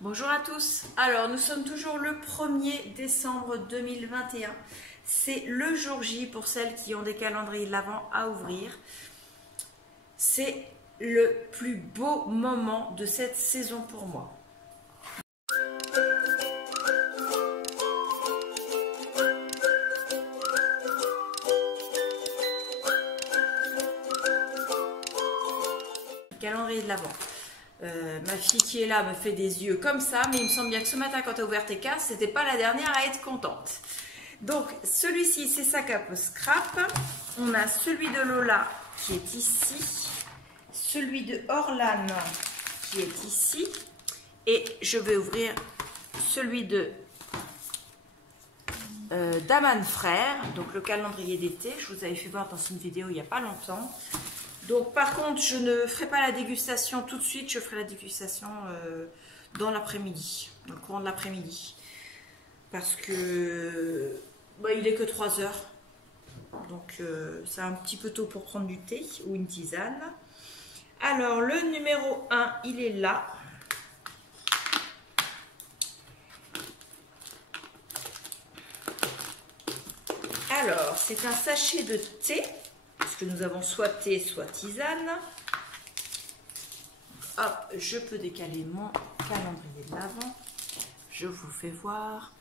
Bonjour à tous. Alors, nous sommes toujours le 1er décembre 2021. C'est le jour J pour celles qui ont des calendriers de l'Avent à ouvrir. C'est le plus beau moment de cette saison pour moi. Calendrier de l'Avent. Ma fille qui est là me fait des yeux comme ça, mais il me semble bien que ce matin quand tu as ouvert tes cases, c'était pas la dernière à être contente. Donc celui-ci c'est sac à peu scrap. On a celui de Lola qui est ici, celui de Orlan qui est ici, et je vais ouvrir celui de Daman Frère, donc le calendrier d'été. Je vous avais fait voir dans une vidéo il n'y a pas longtemps. Donc par contre, je ne ferai pas la dégustation tout de suite, je ferai la dégustation dans l'après-midi, dans le courant de l'après-midi. Parce que il est que 3 heures. Donc c'est un petit peu tôt pour prendre du thé ou une tisane. Alors le numéro 1, il est là. Alors, c'est un sachet de thé. Parce que nous avons soit thé, soit tisane. Hop, je peux décaler mon calendrier de l'Avent. Je vous fais voir.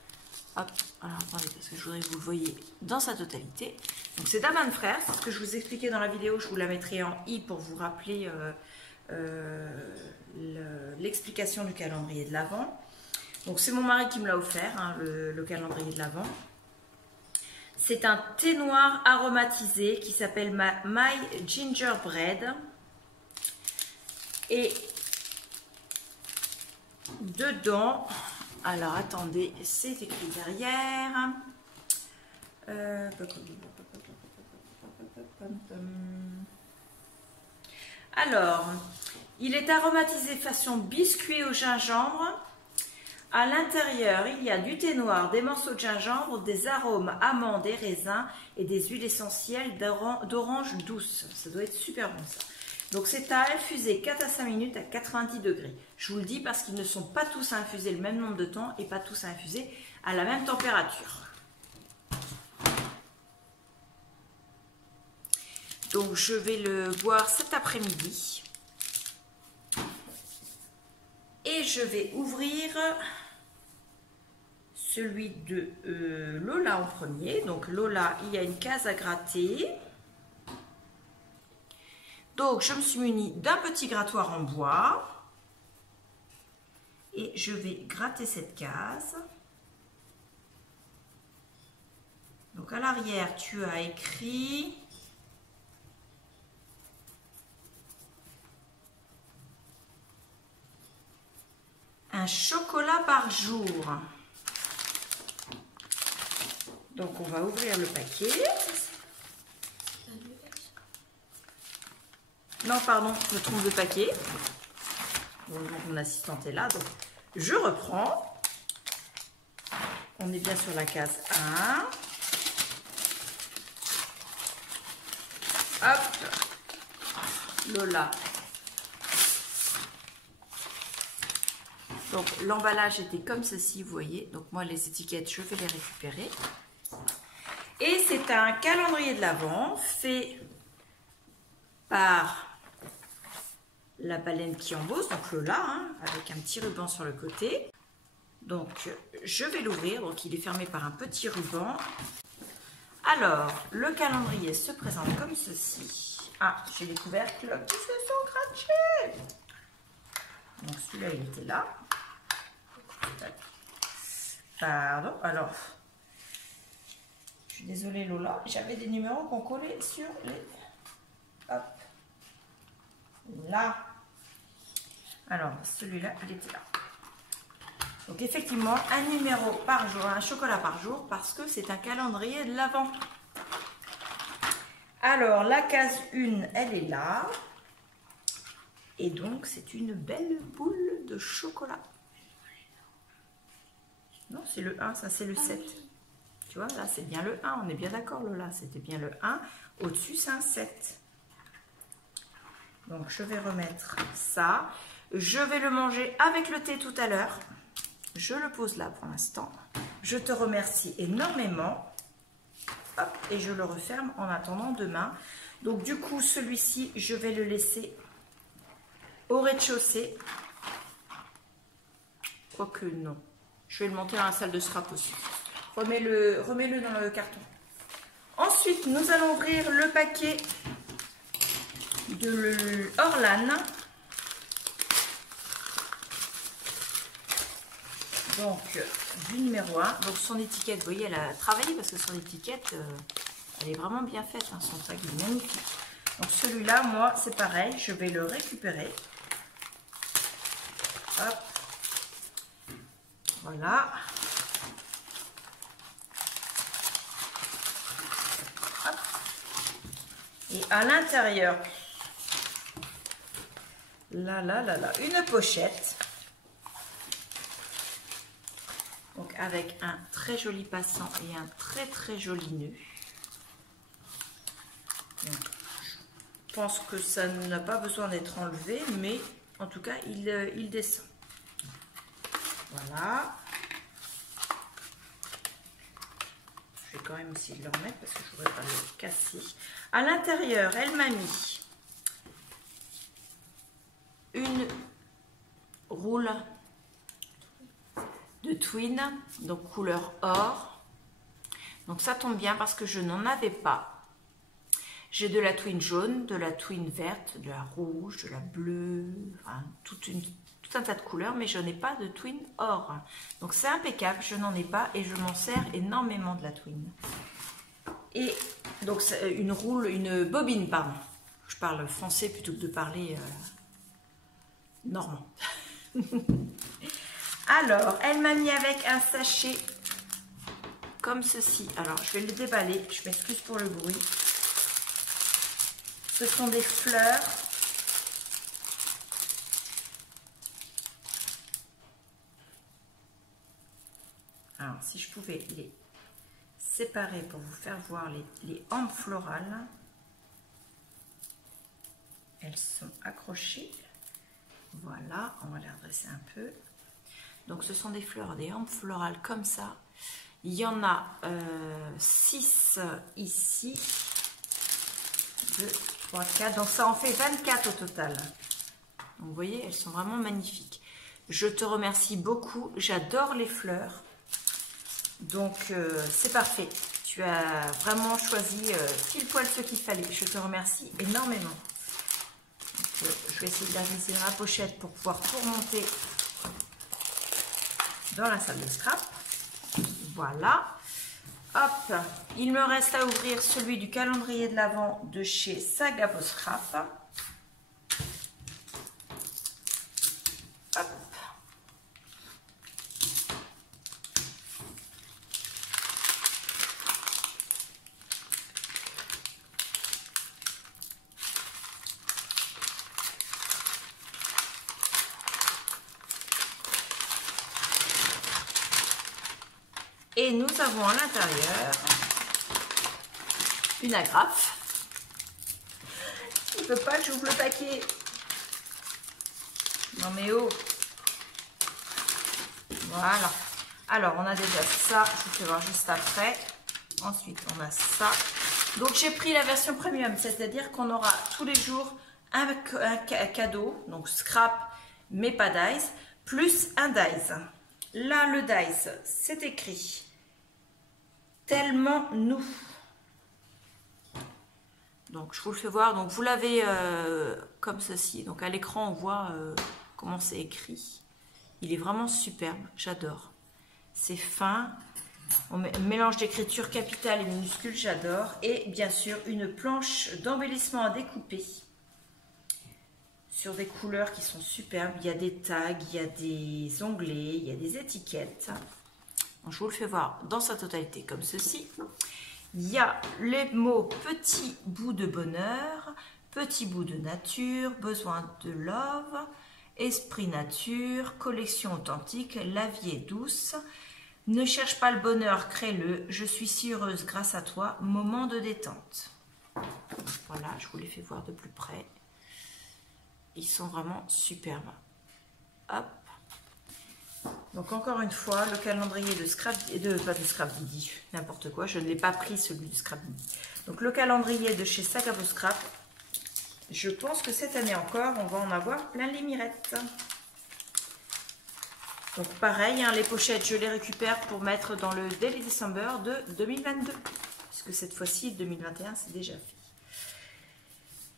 Hop, alors attendez, parce que je voudrais que vous le voyez dans sa totalité. Donc c'est Daman Frère, c'est ce que je vous expliquais dans la vidéo. Je vous la mettrai en i pour vous rappeler l'explication du calendrier de l'Avent. Donc c'est mon mari qui me l'a offert, hein, le calendrier de l'Avent. C'est un thé noir aromatisé qui s'appelle My Gingerbread. Et dedans, alors attendez, c'est écrit derrière. Alors, il est aromatisé façon biscuit au gingembre. À l'intérieur, il y a du thé noir, des morceaux de gingembre, des arômes amandes et raisins et des huiles essentielles d'orange douce. Ça doit être super bon ça. Donc c'est à infuser 4 à 5 minutes à 90 degrés. Je vous le dis parce qu'ils ne sont pas tous à infuser le même nombre de temps et pas tous à infuser à la même température. Donc je vais le boire cet après-midi. Et je vais ouvrir celui de Lola en premier. Donc Lola, il y a une case à gratter. Donc je me suis munie d'un petit grattoir en bois. Et je vais gratter cette case. Donc à l'arrière, tu as écrit... un chocolat par jour. Donc on va ouvrir le paquet. Non, pardon, je me trompe de paquet. Donc mon assistante est là. Donc je reprends. On est bien sur la case 1. Hop. Lola. Donc l'emballage était comme ceci, vous voyez. Donc moi les étiquettes, je vais les récupérer. Et c'est un calendrier de l'Avent fait par la baleine qui embosse, donc Lola, hein, avec un petit ruban sur le côté. Donc je vais l'ouvrir, donc il est fermé par un petit ruban. Alors le calendrier se présente comme ceci. Ah, j'ai les couvercles qui se sont scratchés. Donc celui-là il était là. Pardon, alors, je suis désolée Lola, j'avais des numéros qu'on collait sur les... Hop, là. Alors, celui-là, il était là. Donc effectivement, un numéro par jour, un chocolat par jour, parce que c'est un calendrier de l'Avent. Alors, la case 1, elle est là. Et donc, c'est une belle boule de chocolat. Non, c'est le 1, ça c'est le 7. Tu vois, là c'est bien le 1, on est bien d'accord Lola, c'était bien le 1. Au-dessus, c'est un 7. Donc je vais remettre ça. Je vais le manger avec le thé tout à l'heure. Je le pose là pour l'instant. Je te remercie énormément. Hop, et je le referme en attendant demain. Donc du coup, celui-ci, je vais le laisser au rez-de-chaussée. Quoique non. Je vais le monter dans la salle de scrap aussi. Remets-le dans le carton. Ensuite, nous allons ouvrir le paquet de Orlan. Donc, du numéro 1. Donc, son étiquette, vous voyez, elle a travaillé parce que son étiquette, elle est vraiment bien faite. Hein, son tag est magnifique. Donc, celui-là, moi, c'est pareil. Je vais le récupérer. Hop. Voilà. Hop. Et à l'intérieur, là, une pochette. Donc avec un très joli passant et un très joli nœud. Donc, je pense que ça n'a pas besoin d'être enlevé, mais en tout cas il descend. Voilà. Je vais quand même essayer de le remettre parce que je ne voudrais pas le casser. À l'intérieur, elle m'a mis une roule de twin, donc couleur or. Donc ça tombe bien parce que je n'en avais pas. J'ai de la twin jaune, de la twin verte, de la rouge, de la bleue, enfin, tout un tas de couleurs, mais je n'ai pas de twin or. Donc c'est impeccable, je n'en ai pas et je m'en sers énormément de la twin. Et donc c'est une bobine, pardon. Je parle français plutôt que de parler normand. Alors, elle m'a mis avec un sachet comme ceci. Alors, je vais le déballer. Je m'excuse pour le bruit. Ce sont des fleurs. Alors, si je pouvais les séparer pour vous faire voir les hampes florales. Elles sont accrochées. Voilà, on va les redresser un peu. Donc ce sont des fleurs, des hampes florales comme ça. Il y en a 6 ici. 2, 3, 4. Donc ça en fait 24 au total. Donc vous voyez, elles sont vraiment magnifiques. Je te remercie beaucoup. J'adore les fleurs. Donc c'est parfait. Tu as vraiment choisi pile poil ce qu'il fallait. Je te remercie énormément. Donc, je vais essayer de la glisser dans la pochette pour pouvoir tout remonter dans la salle de scrap. Voilà. Hop. Il me reste à ouvrir celui du calendrier de l'Avent de chez Sagabo Scrap. Hop. Et nous avons à l'intérieur une agrafe. Il ne veut pas que j'ouvre le paquet. Non mais oh. Voilà. Alors on a déjà ça. Je vous fais voir juste après. Ensuite on a ça. Donc j'ai pris la version premium. C'est-à-dire qu'on aura tous les jours un cadeau. Donc scrap mais pas dice. Plus un dice. Là, le dice, c'est écrit tellement nous. Donc, je vous le fais voir. Donc, vous l'avez comme ceci. Donc, à l'écran, on voit comment c'est écrit. Il est vraiment superbe. J'adore. C'est fin. On mélange d'écriture capitale et minuscule. J'adore. Et bien sûr, une planche d'embellissement à découper. Sur des couleurs qui sont superbes. Il y a des tags, il y a des onglets, il y a des étiquettes. Donc, je vous le fais voir dans sa totalité comme ceci. Il y a les mots petit bout de bonheur, petit bout de nature, besoin de love, esprit nature, collection authentique, la vie est douce, ne cherche pas le bonheur, crée-le, je suis si heureuse grâce à toi, moment de détente. Voilà, je vous les fais voir de plus près. Ils sont vraiment superbes. Hop. Donc encore une fois, le calendrier de Scrap, pas de Scrap Didi, n'importe quoi, je ne l'ai pas pris celui de Scrap Didi. Donc le calendrier de chez Sac à Dos Scrap, je pense que cette année encore, on va en avoir plein les mirettes. Donc pareil, hein, les pochettes, je les récupère pour mettre dans le Daily December de 2022. Puisque cette fois-ci, 2021, c'est déjà fait.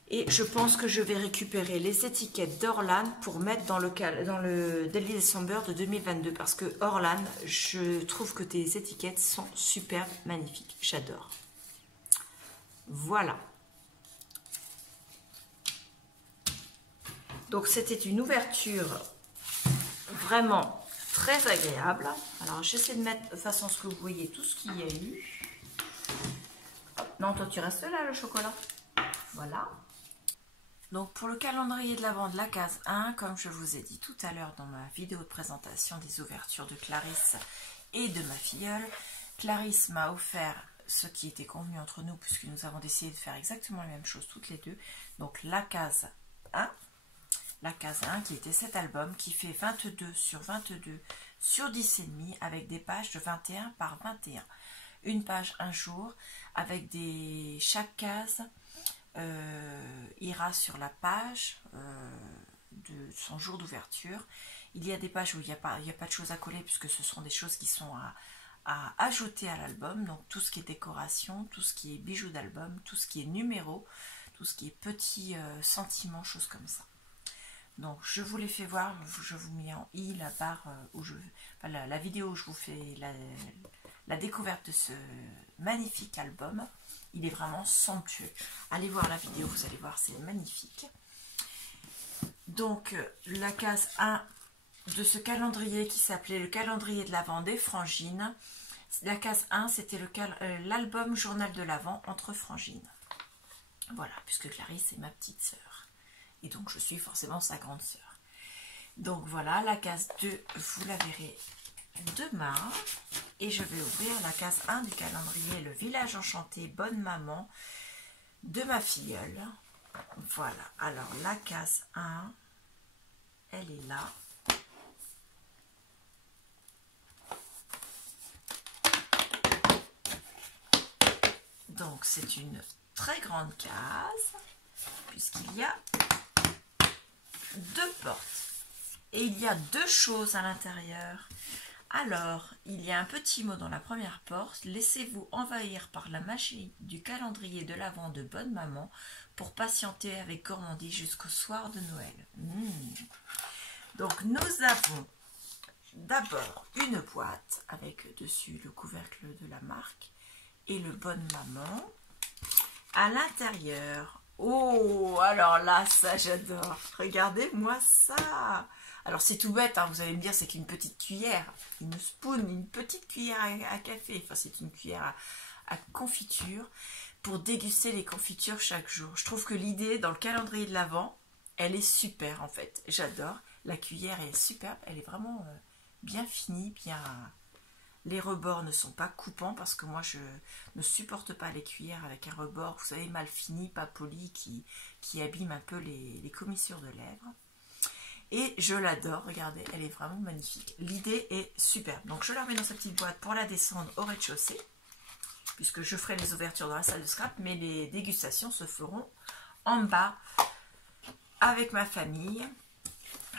Et je pense que je vais récupérer les étiquettes d'Orlan pour mettre dans le Daily December de 2022. Parce que Orlan, je trouve que tes étiquettes sont super magnifiques. J'adore. Voilà. Donc c'était une ouverture vraiment très agréable. Alors j'essaie de mettre de façon à ce que vous voyez tout ce qu'il y a eu. Non, toi tu restes là le chocolat. Voilà. Donc pour le calendrier de l'Avent de la case 1, comme je vous ai dit tout à l'heure dans ma vidéo de présentation des ouvertures de Clarisse et de ma filleule, Clarisse m'a offert ce qui était convenu entre nous puisque nous avons décidé de faire exactement la même chose toutes les deux. Donc la case 1. La case 1 qui était cet album qui fait 22 sur 22 sur 10,5 avec des pages de 21 par 21. Une page un jour avec chaque case ira sur la page de son jour d'ouverture. Il y a des pages où il n'y a pas de choses à coller puisque ce sont des choses qui sont à ajouter à l'album. Donc tout ce qui est décoration, tout ce qui est bijoux d'album, tout ce qui est numéro, tout ce qui est petits sentiments, choses comme ça. Donc je vous l'ai fait voir, je vous mets en i la barre où la vidéo où je vous fais la découverte de ce magnifique album. Il est vraiment somptueux. Allez voir la vidéo, vous allez voir, c'est magnifique. Donc la case 1 de ce calendrier qui s'appelait le calendrier de l'Avent des Frangines. La case 1, c'était l'album Journal de l'Avent entre Frangines. Voilà, puisque Clarisse est ma petite sœur. Et donc je suis forcément sa grande sœur. Donc voilà, la case 2, vous la verrez demain. Et je vais ouvrir la case 1 du calendrier, le village enchanté, bonne maman, de ma filleule. Voilà, alors la case 1, elle est là. Donc c'est une très grande case, puisqu'il y a 2 portes. Et il y a 2 choses à l'intérieur. Alors, il y a un petit mot dans la première porte. Laissez-vous envahir par la magie du calendrier de l'Avent de bonne maman pour patienter avec gourmandise jusqu'au soir de Noël. Donc, nous avons d'abord une boîte avec dessus le couvercle de la marque et le bonne maman. À l'intérieur, oh, alors là, ça j'adore. Regardez-moi ça. Alors c'est tout bête, hein, vous allez me dire, c'est qu'une petite cuillère, une spoon, une petite cuillère à café. Enfin, c'est une cuillère à confiture pour déguster les confitures chaque jour. Je trouve que l'idée dans le calendrier de l'Avent, elle est super en fait. J'adore. La cuillère est superbe, elle est vraiment bien finie, bien... Les rebords ne sont pas coupants parce que moi je ne supporte pas les cuillères avec un rebord, vous savez, mal fini, pas poli, qui abîme un peu les commissures de lèvres. Et je l'adore, regardez, elle est vraiment magnifique. L'idée est superbe. Donc je la remets dans sa petite boîte pour la descendre au rez-de-chaussée, puisque je ferai les ouvertures dans la salle de scrap, mais les dégustations se feront en bas avec ma famille.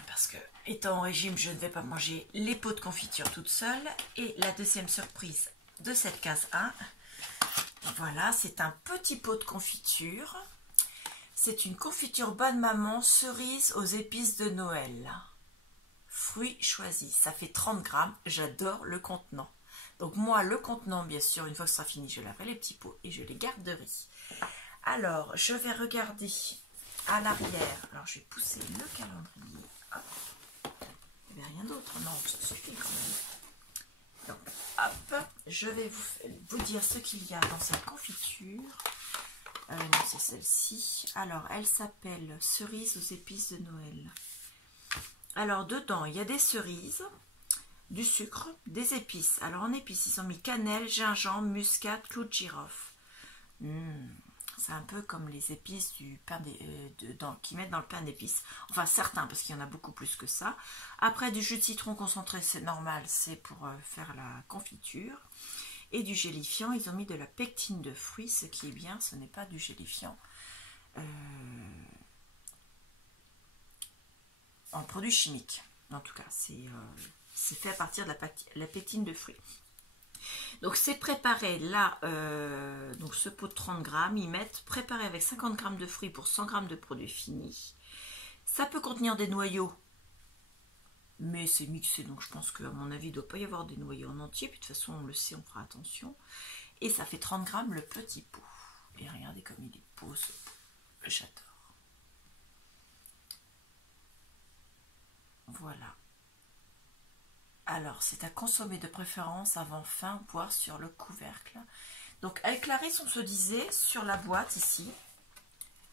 Parce que, étant en régime, je ne vais pas manger les pots de confiture toute seule. Et la deuxième surprise de cette case 1, voilà, c'est un petit pot de confiture. C'est une confiture bonne maman, cerise aux épices de Noël. Fruits choisis, ça fait 30 grammes, j'adore le contenant. Donc moi, le contenant, bien sûr, une fois que ce sera fini, je laverai les petits pots et je les garderai. Alors, je vais regarder à l'arrière. Alors, je vais pousser le calendrier. Il n'y avait rien d'autre, non, ça suffit quand même. Donc, hop, je vais vous dire ce qu'il y a dans cette confiture. Non, c'est celle-ci. Alors, elle s'appelle cerise aux épices de Noël. Alors, dedans, il y a des cerises, du sucre, des épices. Alors, en épices, ils ont mis cannelle, gingembre, muscade, clou de girofle. C'est un peu comme les épices du pain qu'ils mettent dans le pain d'épices. Enfin, certains, parce qu'il y en a beaucoup plus que ça. Après, du jus de citron concentré, c'est normal, c'est pour faire la confiture. Et du gélifiant, ils ont mis de la pectine de fruits, ce qui est bien, ce n'est pas du gélifiant en produit chimique. En tout cas, c'est fait à partir de la pectine de fruits. Donc c'est préparé là, donc ce pot de 30 grammes, ils mettent préparé avec 50 grammes de fruits pour 100 grammes de produits finis. Ça peut contenir des noyaux, mais c'est mixé, donc je pense qu'à mon avis, il ne doit pas y avoir des noyaux en entier. Puis de toute façon, on le sait, on fera attention. Et ça fait 30 grammes le petit pot. Et regardez comme il est beau ce pot. J'adore. Voilà. Alors, c'est à consommer de préférence avant fin, voire sur le couvercle. Donc, avec Clarisse, on se disait sur la boîte ici,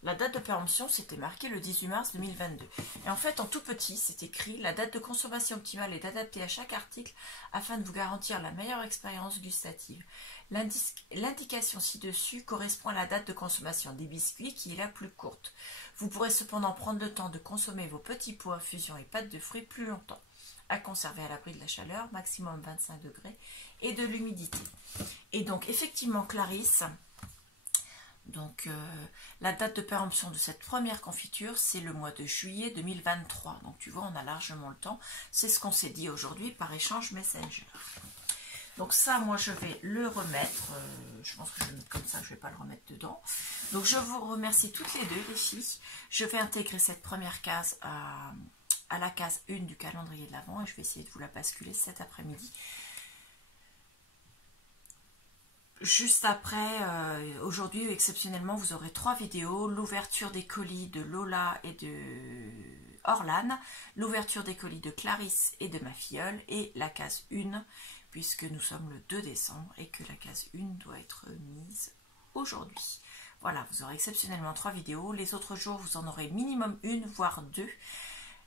la date de péremption, c'était marqué le 18 mars 2022. Et en fait, en tout petit, c'est écrit « La date de consommation optimale est adaptée à chaque article afin de vous garantir la meilleure expérience gustative. L'indication ci-dessus correspond à la date de consommation des biscuits qui est la plus courte. Vous pourrez cependant prendre le temps de consommer vos petits pots, infusions et pâtes de fruits plus longtemps. À conserver à l'abri de la chaleur, maximum 25 degrés, et de l'humidité. » Et donc, effectivement, Clarisse... Donc, la date de péremption de cette première confiture, c'est le mois de juillet 2023. Donc, tu vois, on a largement le temps. C'est ce qu'on s'est dit aujourd'hui par échange Messenger. Donc, ça, moi, je vais le remettre. Je pense que je vais le mettre comme ça, je ne vais pas le remettre dedans. Donc, je vous remercie toutes les deux, les filles. Je vais intégrer cette première case à la case 1 du calendrier de l'Avent et je vais essayer de vous la basculer cet après-midi. Juste après, aujourd'hui, exceptionnellement, vous aurez 3 vidéos. L'ouverture des colis de Lola et de Orlane, l'ouverture des colis de Clarisse et de ma filleule, et la case 1, puisque nous sommes le 2 décembre et que la case 1 doit être mise aujourd'hui. Voilà, vous aurez exceptionnellement 3 vidéos. Les autres jours, vous en aurez minimum 1, voire 2.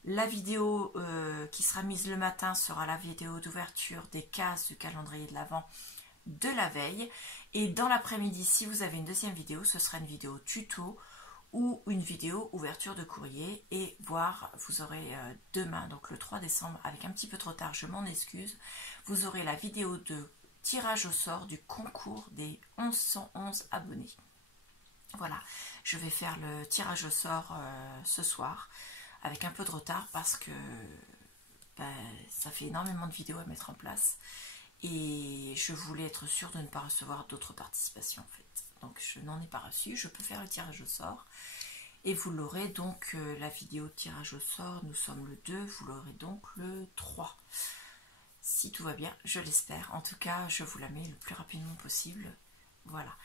La vidéo qui sera mise le matin sera la vidéo d'ouverture des cases du calendrier de l'Avent de la veille, et dans l'après-midi, si vous avez une deuxième vidéo, ce sera une vidéo tuto ou une vidéo ouverture de courrier, et voire vous aurez demain, donc le 3 décembre, avec un petit peu trop tard, je m'en excuse, vous aurez la vidéo de tirage au sort du concours des 1111 abonnés. Voilà, je vais faire le tirage au sort ce soir, avec un peu de retard parce que ça fait énormément de vidéos à mettre en place. Et je voulais être sûre de ne pas recevoir d'autres participations en fait. Donc je n'en ai pas reçu, je peux faire le tirage au sort. Et vous l'aurez donc, la vidéo de tirage au sort, nous sommes le 2, vous l'aurez donc le 3. Si tout va bien, je l'espère. En tout cas, je vous la mets le plus rapidement possible. Voilà.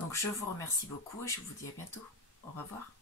Donc je vous remercie beaucoup et je vous dis à bientôt. Au revoir.